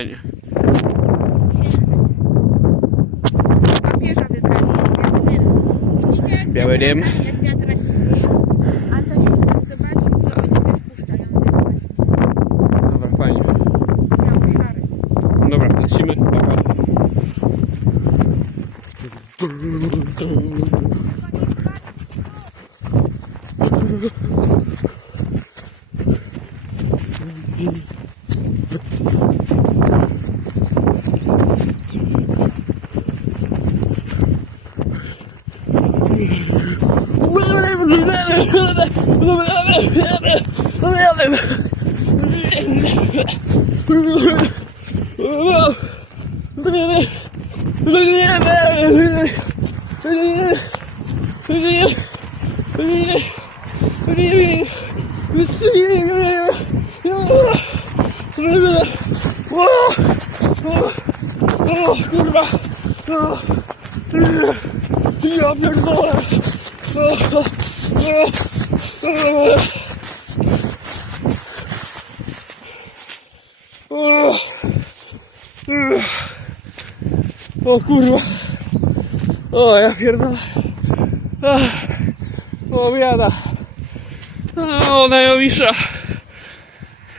питання. Беремо. А то що там забачив, що вони теж пущали, вони бачили. Добре, файні. Я в шари. Добре, лишимо. Пока. Oni Kurwa! Ja pierdolę! O kurwa! O ja pierdolę! O biada! O najowisza!